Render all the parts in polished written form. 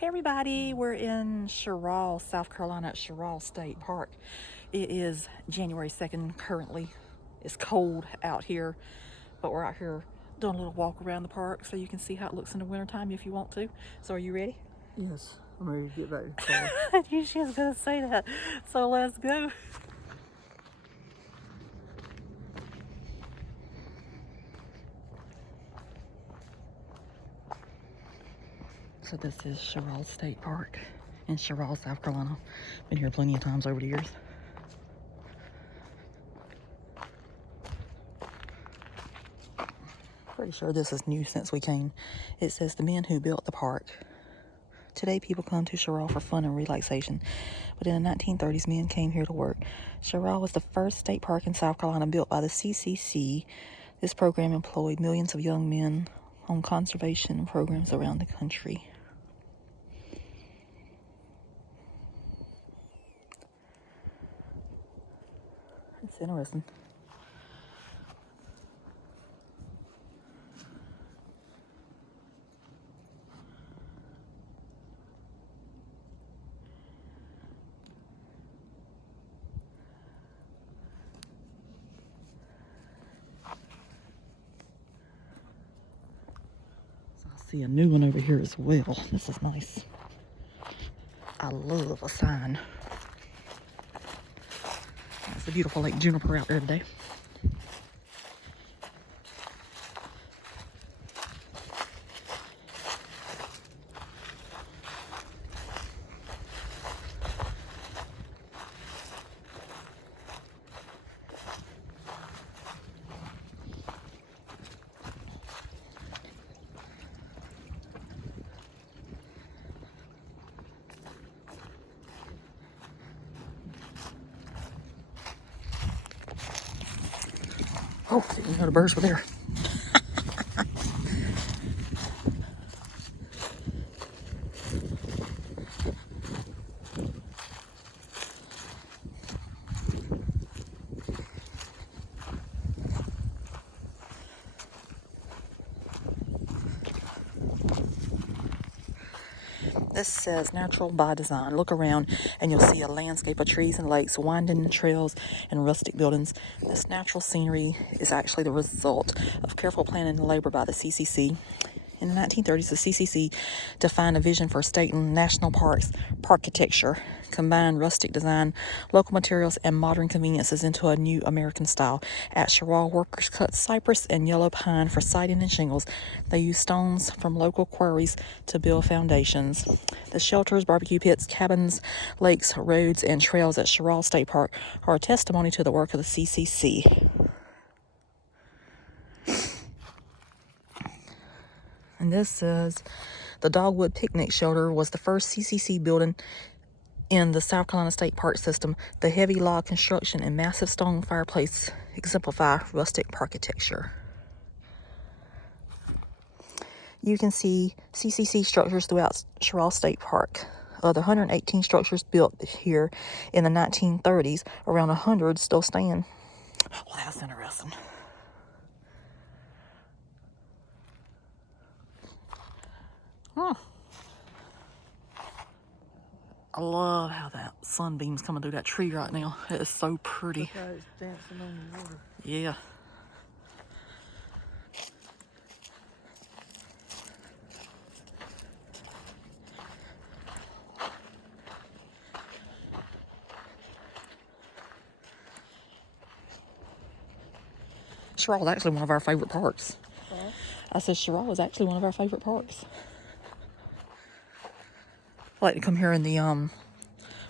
Hey everybody, we're in Cheraw, South Carolina at Cheraw State Park. It is January 2nd currently. It's cold out here, but we're out here doing a little walk around the park so you can see how it looks in the wintertime if you want to. So are you ready? Yes, I'm ready to get back to the car. I knew she was going to say that. So let's go. So this is Cheraw State Park in Cheraw, South Carolina. Been here plenty of times over the years. Pretty sure this is new since we came. It says the men who built the park. Today people come to Cheraw for fun and relaxation, but in the 1930s men came here to work. Cheraw was the first state park in South Carolina built by the CCC. This program employed millions of young men on conservation programs around the country. It's interesting. I see a new one over here as well. This is nice. I love a sign. It's a beautiful Lake Juniper out there today. Oh, didn't know the birds were there. This says natural by design. Look around and you'll see a landscape of trees and lakes, winding trails and rustic buildings. This natural scenery is actually the result of careful planning and labor by the CCC. In the 1930s, the CCC defined a vision for state and national parks, architecture, combined rustic design, local materials, and modern conveniences into a new American style. At Cheraw, workers cut cypress and yellow pine for siding and shingles. They used stones from local quarries to build foundations. The shelters, barbecue pits, cabins, lakes, roads, and trails at Cheraw State Park are a testimony to the work of the CCC. And this says the Dogwood Picnic Shelter was the first CCC building in the South Carolina State Park system. The heavy log construction and massive stone fireplace exemplify rustic architecture. You can see CCC structures throughout Cheraw State Park. Of the 118 structures built here in the 1930s, around 100 still stand. Well, that's interesting. Huh. I love how that sunbeam's coming through that tree right now. It is so pretty. Look how it's dancing on the water. Yeah. Cheraw is actually one of our favorite parks. Huh? I said Cheraw is actually one of our favorite parks. I like to come here in the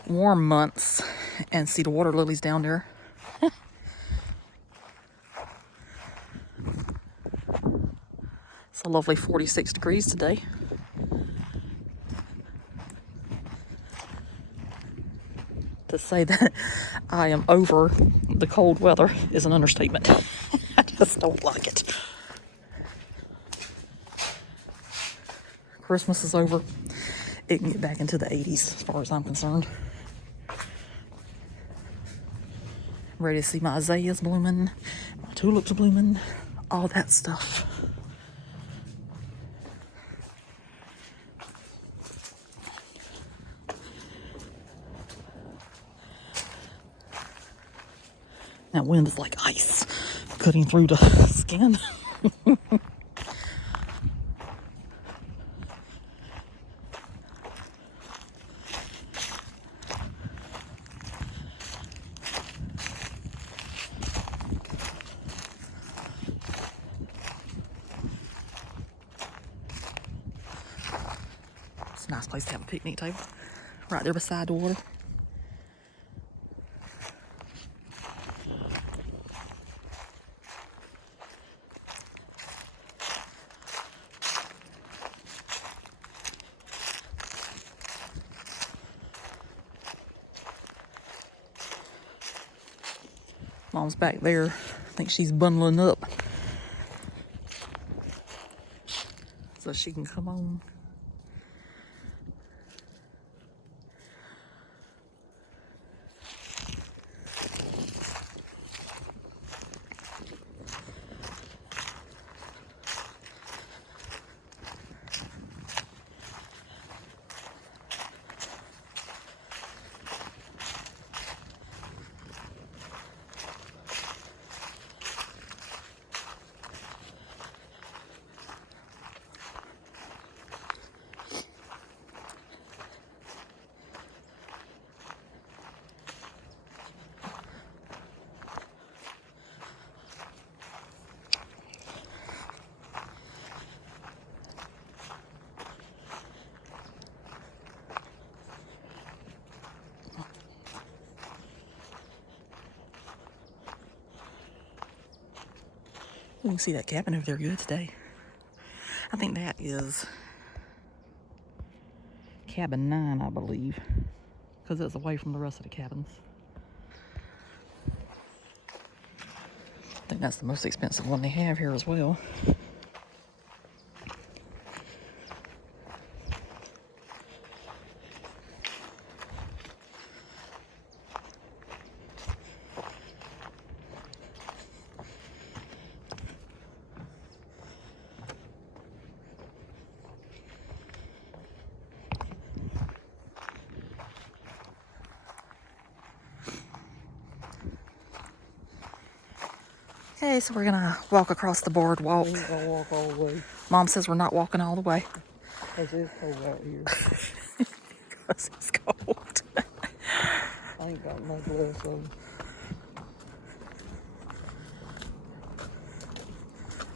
warm months and see the water lilies down there. It's a lovely 46 degrees today. To say that I am over the cold weather is an understatement. I just don't like it. Christmas is over. It can get back into the 80s as far as I'm concerned. I'm ready to see my azaleas blooming, my tulips blooming, all that stuff. That wind is like ice, cutting through the skin. It's a nice place to have a picnic table, right there beside the water. Mom's back there. I think she's bundling up so she can come on. You can see that cabin over there good today. I think that is cabin 9, I believe, because it's away from the rest of the cabins. I think that's the most expensive one they have here as well. Okay, so we're gonna walk across the boardwalk. We ain't gonna walk all the way, Mom says we're not walking all the way. cause it's cold out here. Because it's cold. I ain't got my gloves on.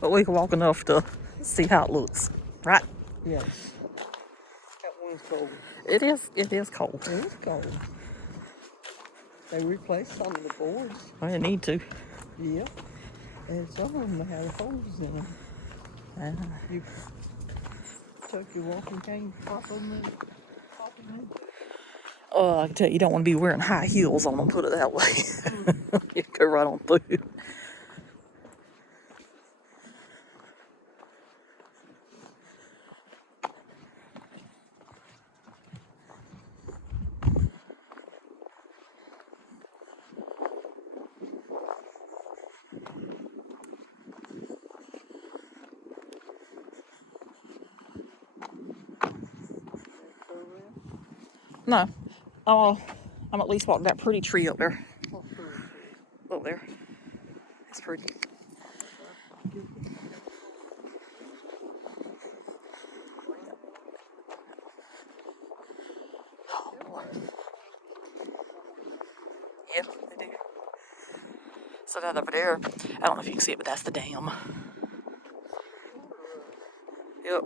But we can walk enough to see how it looks, right? Yes. That one's cold. It is cold. It is cold. They replaced some of the boards. I didn't need to. Yeah. And some of them had holes in them. You took your walking cane, pop them in. I can tell you don't want to be wearing high heels on them, put it that way. You go right on through. No. Oh, I'm at least walking that pretty tree up there. Up there. It's pretty. Oh, boy. Yeah, they do. So that over there, I don't know if you can see it, but that's the dam. Yep.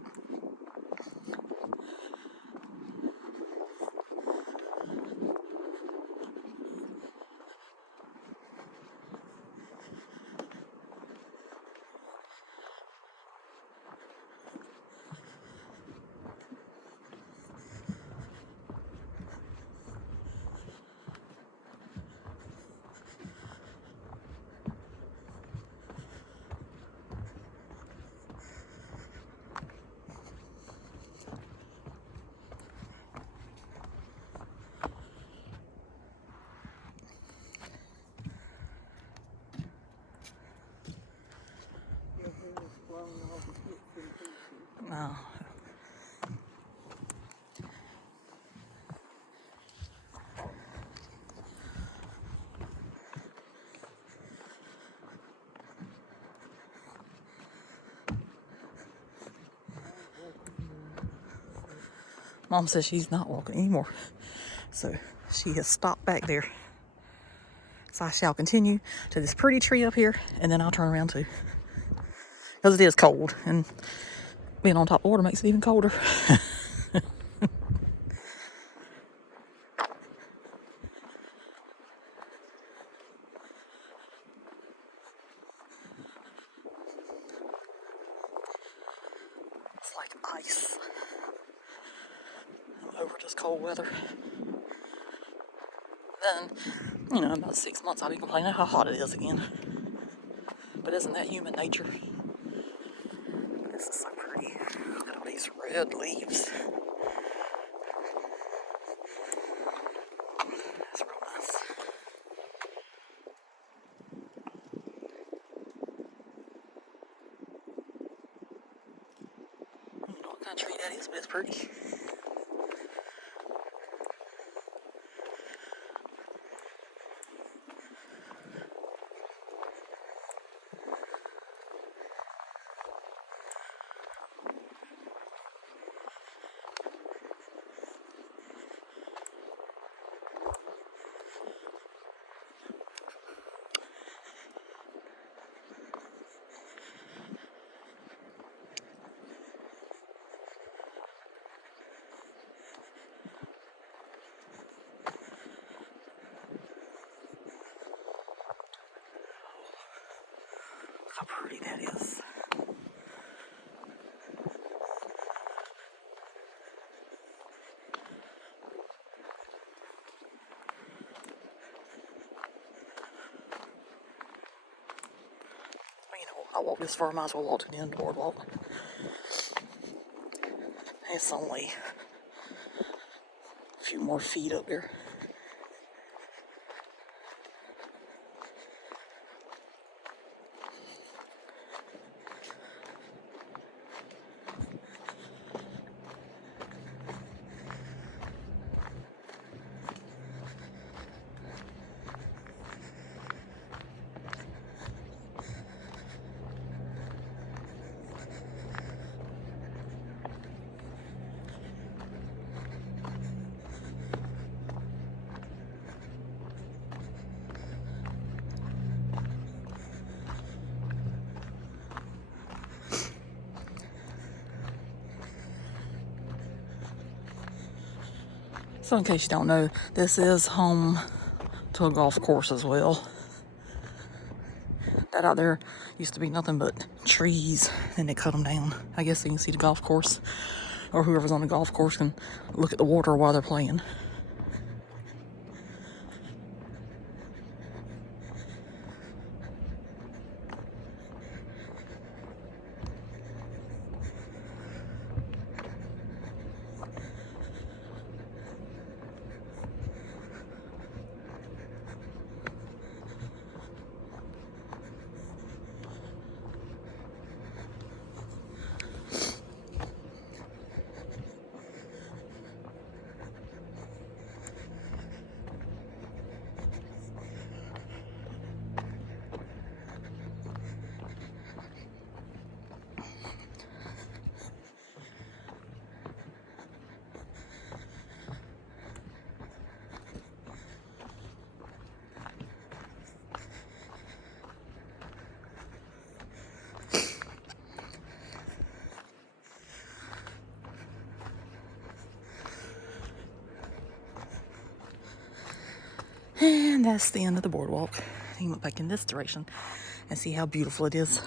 Mom says she's not walking anymore. So she has stopped back there. So I shall continue to this pretty tree up here, and then I'll turn around too. Because it is cold, and being on top of water makes it even colder. It's like ice. I'm over just cold weather. Then, you know, in about 6 months I'll be complaining how hot it is again. But isn't that human nature? This is so pretty. Look at all these red leaves. That's real nice. I don't know what kind of tree that is, but it's pretty. How pretty that is. You know, I walked this far, I might as well walk to the end of the boardwalk. It's only a few more feet up there. So in case you don't know, this is home to a golf course as well. That out there used to be nothing but trees, and they cut them down. I guess you can see the golf course, or whoever's on the golf course can look at the water while they're playing. And that's the end of the boardwalk. You can look back in this direction and see how beautiful it is.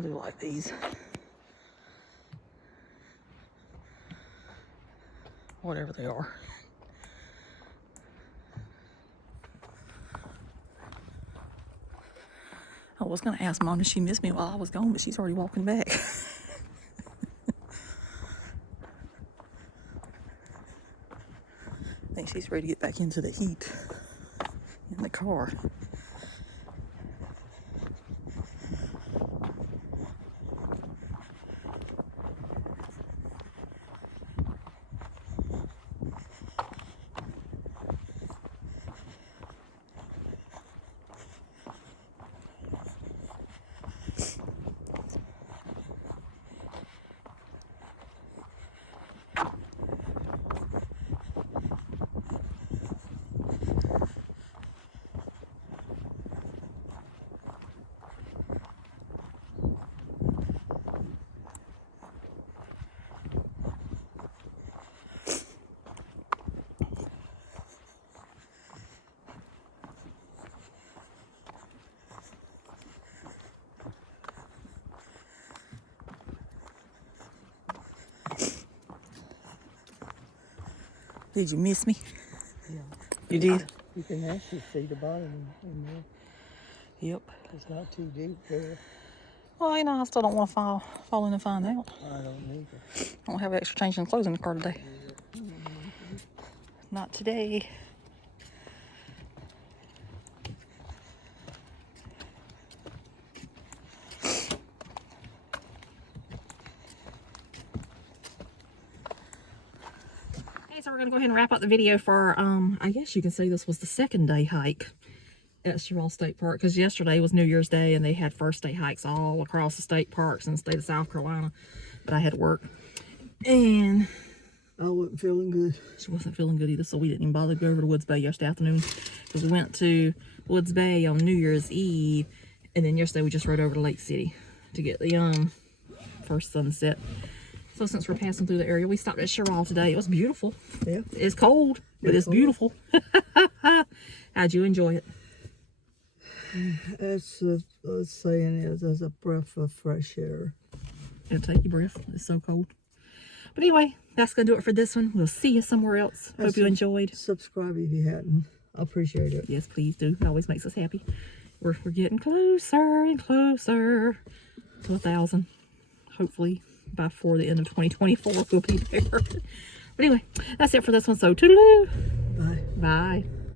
I do like these. Whatever they are. I was going to ask Mom if she missed me while I was gone, but she's already walking back. I think she's ready to get back into the heat in the car. Did you miss me? Yeah. You did? You can actually see the bottom in there. Yep. It's not too deep there. Well, you know, I still don't want to fall in and find out. I don't either. I don't have extra change in clothes in the car today. Not today. So we're gonna go ahead and wrap up the video for I guess you can say this was the second day hike at Cheraw State Park, because yesterday was New Year's Day and they had first day hikes all across the state parks in the state of South Carolina, but I had to work and I wasn't feeling good. she wasn't feeling good either, so we didn't even bother to go over to Woods Bay yesterday afternoon, because we went to Woods Bay on New Year's Eve, and then yesterday we just rode over to Lake City to get the first sunset. So since we're passing through the area, we stopped at Cheraw today. It was beautiful. Yeah. It's cold, but it's beautiful. How'd you enjoy it? It's saying it as a breath of fresh air. It'll take your breath. It's so cold. But anyway, that's going to do it for this one. We'll see you somewhere else. Hope you enjoyed. Subscribe if you hadn't. I appreciate it. Yes, please do. It always makes us happy. We're getting closer and closer to 1,000. Hopefully before the end of 2024 we'll be there. But anyway, that's it for this one. So toodaloo. Bye. Bye.